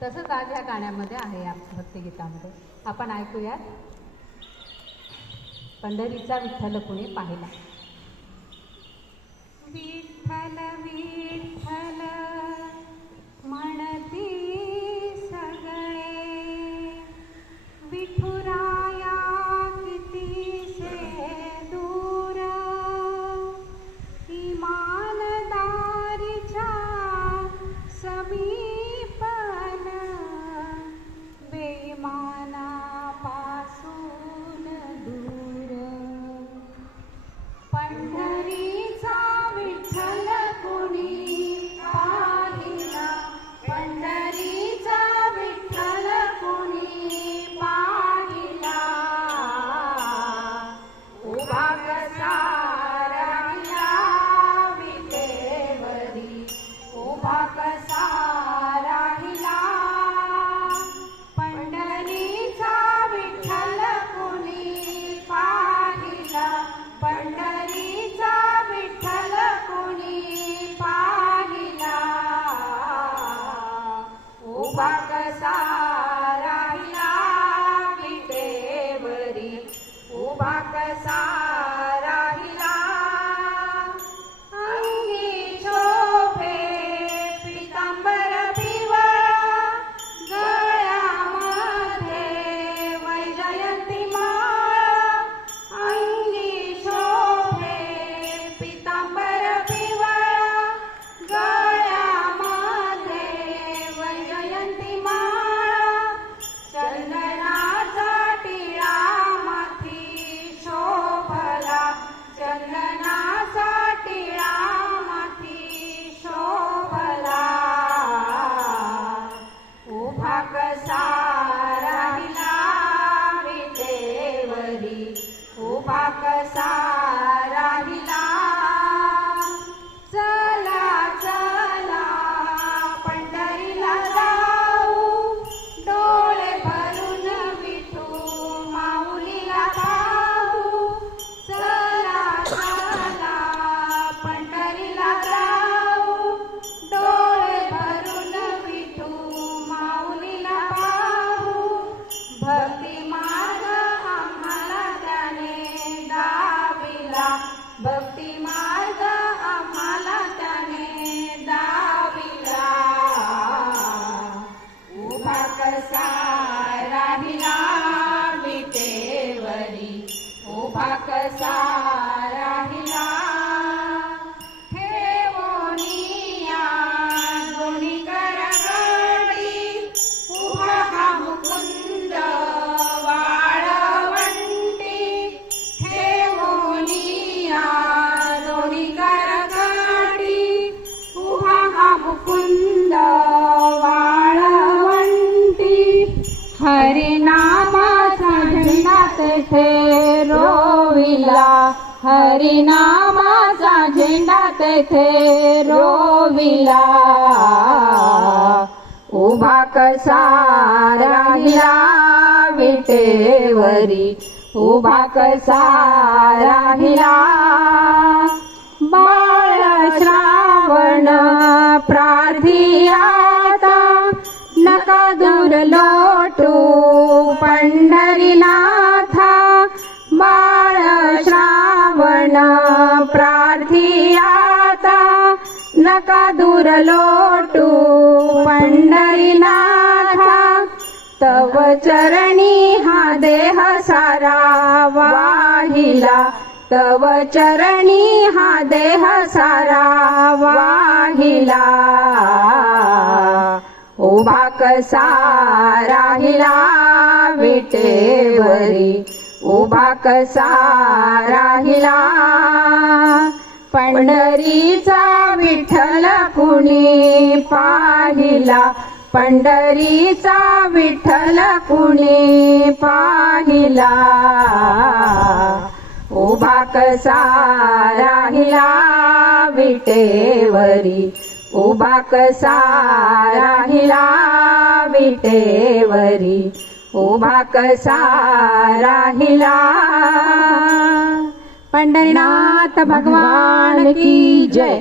तसंच आज ह्या गाण्यामध्ये आहे, या भक्तिगीतामध्ये आपण ऐकूयात. पंढरीचा विठ्ठल कुणी पाहिला. विठ्ठल विठ्ठल म्हणती सगळे, विठुराया कितीसे दूर, इमानदारीच्या समीपन, बेईमानापासून दूर. पंढरीचा विठ्ठल कुणी पाहिला, पंढरीचा विठ्ठल कुणी पाहिला, उभा कसा राहिला विटेवरी, उभा कसा राहिला. पंढरीचा विठ्ठल कुणी पाहिला, पंढरीचा विठ्ठल कुणी पाहिला, उभा कसा राहिला विटेवरी, उभा कसा राहिला. अंगी शोभे पीतांबर पिवळा, गळ्यामध्ये वैजयंती माळा. अंगी शोभे पीतांबर पिवळा, गळ्यामध्ये वैजयंती माळा. चंदनाचा टिळा माथी शोभला, चंदनाचा टिळा माथी शोभला, उभा कसा राहिला विटेवरी, उभा कसा राहिला. चला चला पंढरीला जाऊ, डोळे भरून विठू माऊलीला पाहू. चला चला पंढरीला जाऊ, डोळे भरून विठू माऊलीला पाहू. भक्ती मार्ग आम्हाला त्याने दाविला, भक्ती मार्ग आम्हाला त्याने दाविला, उभा कसा राहिला विटेवरी, उभा कसा राहिला. ठेवोनिया दोन्ही करगडी, उभा हा मुकुंद वाळवंटी. ठेवोनिया दोन्ही करगडी, उभा हा मुकुंद वाळवंटी. हरिनामाचा झेंडा तेथे रोविला, हरिनामाचा झेंडा तेथे रोविला, उभा कसा राहिला विटेवरी, उभा कसा राहिला. बाळ श्रावण प्रार्थियाता, नका दूर लोटू पंढरीनाथा. बाळ श्रावण प्रार्थियाता, नका दूर लोटू पंढरीनाथा. तव चरणी हा देह सारा वाहिला, तव चरणी हा देह सारा वाहिला, उभा कसा राहिला विटेवरी, उभा कसा राहिला. पंढरीचा विठ्ठल कुणी पाहिला, पंढरीचा विठ्ठल कुणी पाहिला, उभा कसा राहिला विटेवरी, उभा कसा राहिला विटेवरी, उभा कसा राहिला. पंढरीनाथ भगवान की जय.